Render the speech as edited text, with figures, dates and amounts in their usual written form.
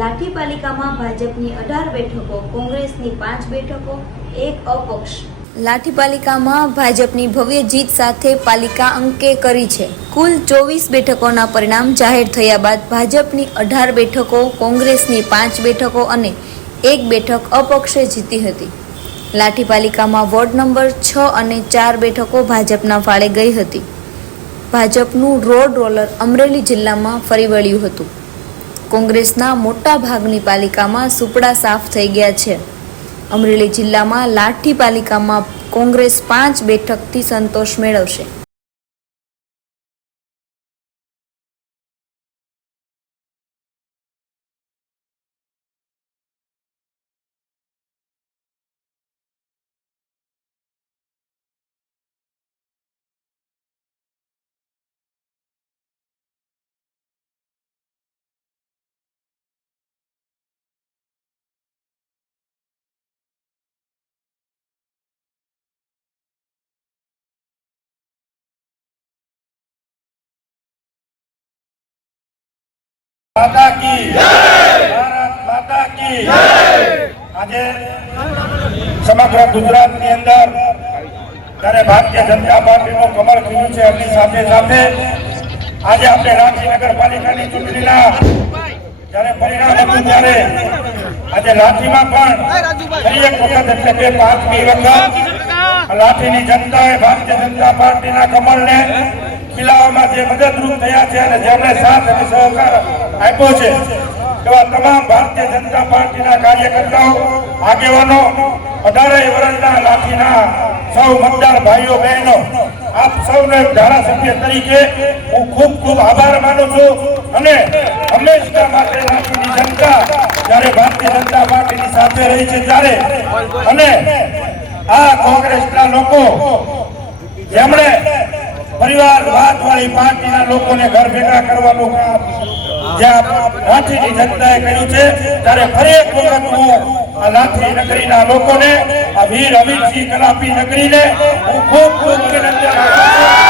લાઠી પાલિકામાં ભાજપની 18 બેઠકો, કોંગ્રેસની 5 બેઠકો, 1 અપક્ષ। લાઠી પાલિકામાં ભાજપની ભવ્ય જીત સાથે પાલિકા અંકે કરી છે। કુલ 24 બેઠકોના પરિણામ જાહેર થયા બાદ ભાજપની 18 બેઠકો, કોંગ્રેસની 5 બેઠકો અને 1 બેઠક અપક્ષે જીતી હતી। લાઠી પાલિકામાં વોર્ડ નંબર 6 અને 4 બેઠકો ભાજપના ફાળે ગઈ હતી। ભાજપનું રોડ રોલર અમરેલી જિલ્લામાં ફરી વળ્યું હતું। કોંગ્રેસના મોટા ભાગની પાલિકામાં સુપડા સાફ થઈ ગયા છે। અમરેલી જિલ્લામાં લાઠી પાલિકામાં કોંગ્રેસ 5 બેઠકથી સંતોષ મેળવશે। माता की जय, भारत माता की जय। આજે સમગ્ર ગુજરાતની અંદર જ્યારે ભારતીય જનતા પાર્ટીનું કમળ ખીલ્યું છે, એમની સાથે સાથે આજે આપણે લાઠી નગરપાલિકાની ચૂંટણીના જ્યારે પરિણામ હતું ત્યારે આજે લાઠીમાં પણ ફરી એક વખત એટલે કે 5મી વખત લાઠીની જનતાએ ભારતીય જનતા પાર્ટીના કમળને ખીલાવવામાં જે મદદરૂપ થયા છે અને જેમણે સાથ અને સહકાર આપ્યો છે એવા તમામ ભારતીય જનતા પાર્ટીના કાર્યકર્તાઓ, આગેવાનો, 18 વર્ષના લાઠીના સૌ મતદાર ભાઈઓ બહેનો, આપ સૌને ધારાસભ્ય તરીકે હું ખૂબ ખૂબ આભાર માનું છું અને હંમેશા માટે લાઠીની જનતા જ્યારે ભારતીય જનતા પાર્ટીની સાથે રહી છે ત્યારે અને આ કોંગ્રેસના લોકો જેમણે પરિવારવાદ વાળી પાર્ટીના લોકોને ઘર ભેગા કરવાનું કામ જ્યાં લાઠીની જનતાએ કર્યું છે ત્યારે ફરી એક વખત હું આ લાઠી નગરીના લોકોને, આ વીર અમિતસિંહ કલાપી નગરીને હું ખૂબ ખૂબ અભિનંદન આપું છું।